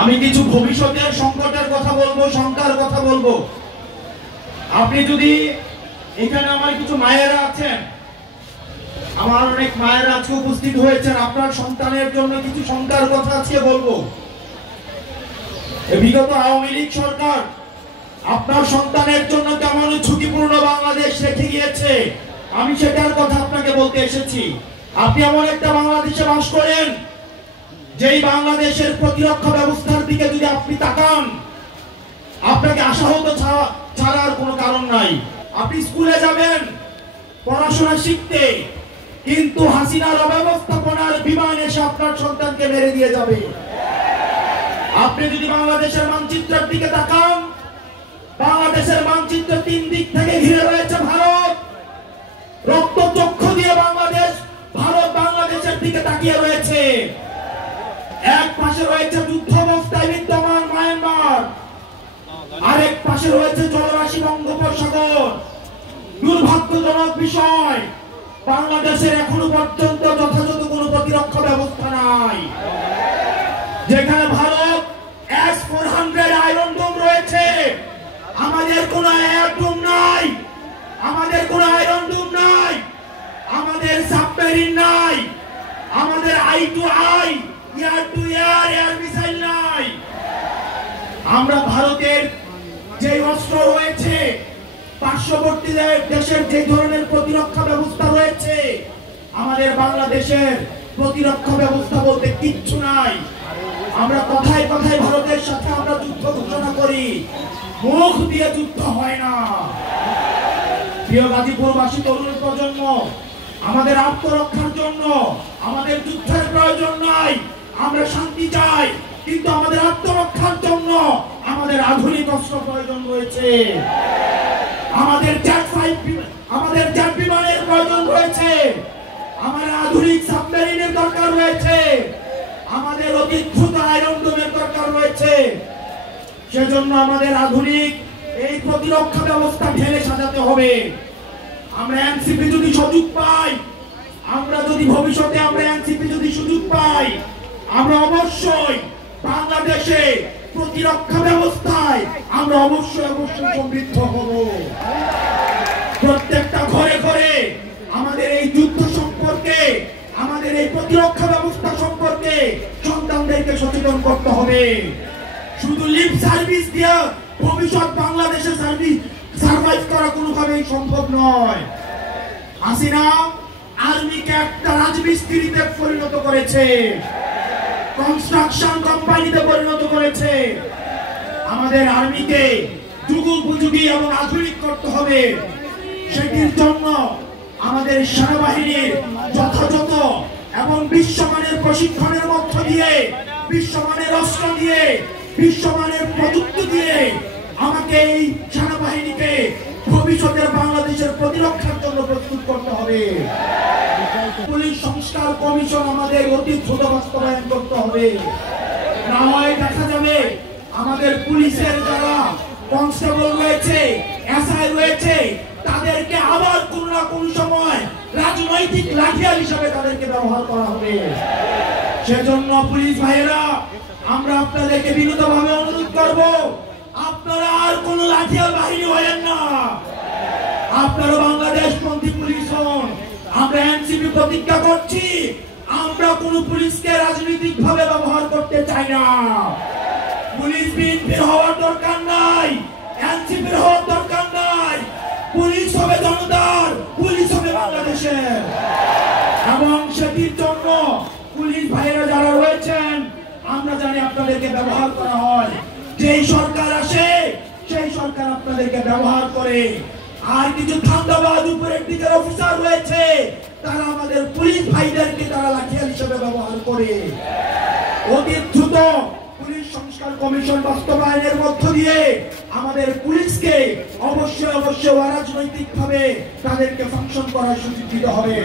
আমি কিছু ভবিষ্যতের সংকটের কথা বলবো, শঙ্কার কথা বলবো। আপনি যদি এখানে আমার কিছু মায়েরা আছেন, আমার অনেক মায়েরা আজকে উপস্থিত হয়েছেন, আপনার সন্তানের জন্য কিছু শঙ্কার কথা আজকে বলবো। বিগত আওয়ামী লীগ সরকার আপনার সন্তানের জন্য কেমন ঝুঁকিপূর্ণ বাংলাদেশ রেখে গিয়েছে, আমি সেটার কথা আপনাকে বলতে এসেছি। আপনি এমন একটা বাংলাদেশে বাস করেন, যেই বাংলাদেশের প্রতিরক্ষা ব্যবস্থার দিকে যদি আপনি তাকান, আপনাকে আশাহত ছাড়ার কোনো কারণ নাই। আপনি স্কুলে যাবেন পড়াশোনা শিখতে, কিন্তু হাসিনার অব্যবস্থাপনার বিমান এসে আপনার সন্তানকে মেরে দিয়ে যাবে। আপনি যদি বাংলাদেশের মানচিত্রের দিকে তাকান, বাংলাদেশের মানচিত্র তিন দিক থেকে ঘিরে রয়েছে ভারত। রক্তচক্ষু দিয়ে ভারত বাংলাদেশের দিকে তাকিয়ে রয়েছে। এক পাশে রয়েছে যুদ্ধ অবস্থায় বিদ্যমান মায়ানমার, আরেক পাশে রয়েছে জলরাশি বঙ্গোপসাগর। দুর্ভাগ্যজনক বিষয়, বাংলাদেশের এখনো পর্যন্ত যথাযথ কোনো প্রতিরক্ষা ব্যবস্থা নাই। যেখানে ভারত S-400 আয়রন ডোম রয়েছে, আমাদের কোনো এয়ার ডোম নাই, আমাদের কোনো আয়রন ডোম নাই, আমাদের সাবমেরিন নাই, আমাদের I-to-I air two air missile নাই। আমরা ভারতের যে অস্ত্র রয়েছে, পার্শ্ববর্তী দেশের যে ধরনের প্রতিরক্ষা ব্যবস্থা রয়েছে, আমাদের বাংলাদেশের প্রতিরক্ষা ব্যবস্থা বলতে কিচ্ছু নাই। আমরা কথায় কথায় ভারতের সাথে আমরা যুদ্ধ ঘোষণা করি, মুখ দিয়ে যুদ্ধ হয় না। প্রিয় গাজীপুরবাসী তরুণ প্রজন্ম, আমাদের আত্মরক্ষার জন্য আমাদের যুদ্ধের প্রয়োজন নাই। আমরা শান্তি চাই, কিন্তু আমাদের আত্মরক্ষার জন্য আমাদের আধুনিক অস্ত্র প্রয়োজন রয়েছে। আমাদের জেট বিমানের প্রয়োজন রয়েছে, আমাদের আধুনিক সাবমেরিনের দরকার রয়েছে, আমাদের অতি দ্রুত আয়রন ডোমের দরকার রয়েছে। সেজন্য আমাদের আধুনিক এই প্রতিরক্ষা ব্যবস্থা ঢেলে সাজাতে হবে। আমরা এনসিপি যদি সুযোগ পাই, আমরা যদি ভবিষ্যতে এনসিপি যদি সুযোগ পাই, আমরা অবশ্যই বাংলাদেশে প্রতিরক্ষা ব্যবস্থায় আমরা অবশ্যই সমৃদ্ধ হব। প্রত্যেকটা ঘরে ঘরে আমাদের এই যুদ্ধ সম্পর্কে, আমাদের এই প্রতিরক্ষা ব্যবস্থা সম্পর্কে সন্তানদেরকে সচেতন করতে হবে। শুধু লিপ সার্ভিস দিয়ে ভবিষ্যৎ বাংলাদেশে সার্ভাইভ করা কোনোভাবেই সম্ভব নয়। হাসিনা আর্মিকে একটা রাজমিস্ত্রিতে পরিণত করেছে, কনস্ট্রাকশন কোম্পানিতে পরিণত করেছে। আমাদের আর্মিকে যুগোপযোগী এবং আধুনিক করতে হবে। সেটির জন্য আমাদের সেনাবাহিনীর যথাযথ এবং বিশ্বমানের প্রশিক্ষণের মধ্য দিয়ে, বিশ্বমানের অস্ত্র দিয়ে, বিশ্বমানের প্রযুক্তি দিয়ে আমাকে এই সেনাবাহিনীকে ভবিষ্যতের বাংলাদেশের প্রতিরক্ষার জন্য প্রস্তুত করতে হবে। পুলিশ সংস্কার কমিশন আমাদের অতি দ্রুত বাস্তবায়ন করতে হবে। না হয় দেখা যাবে আমাদের পুলিশের যারা কনস্টেবল রয়েছে, এসআই রয়েছে, তাদেরকে আবার কোনো না কোনো সময় রাজনৈতিক লাঠিয়াল হিসাবে তাদেরকে ব্যবহার করা হবে। সেজন্য পুলিশ ভাইয়েরা, আমরা আপনাদেরকে বিনীতভাবে অনুরোধ করব, আপনারা আর কোন লাঠিয়াল বাহিনী হয়েন না। আপনারা বাংলাদেশ পন্থী পুলিশ হন। আমরা এনসিপি প্রতিজ্ঞা করছি, আমরা কোন পুলিশকে রাজনৈতিক ভাবে ব্যবহার করতে চাই না। পুলিশ বিএনপির হওয়ার দরকার নাই, এনসিপির হওয়ার দরকার নাই। পুলিশ হবে জনতার, পুলিশ হবে বাংলাদেশের। এবং সেটির জন্য পুলিশ ভাইয়েরা যারা রয়েছেন, আমরা জানি আপনাদেরকে ব্যবহার করা হয়। যেই সরকার আসে, সেই সরকার আপনাদেরকে ব্যবহার করে। আর কিছু ধান্দাবাজ উপরের দিকের অফিসার রয়েছে, তারা আমাদের পুলিশ ভাইদেরকে তারা লাঠিয়াল হিসেবে ব্যবহার করে। অতি দ্রুত পুলিশ সংস্কার কমিশন বাস্তবায়নের মধ্য দিয়ে আমাদের পুলিশকে অবশ্যই অরাজনৈতিক ভাবে তাদেরকে ফাংশন করার সুযোগ দিতে হবে।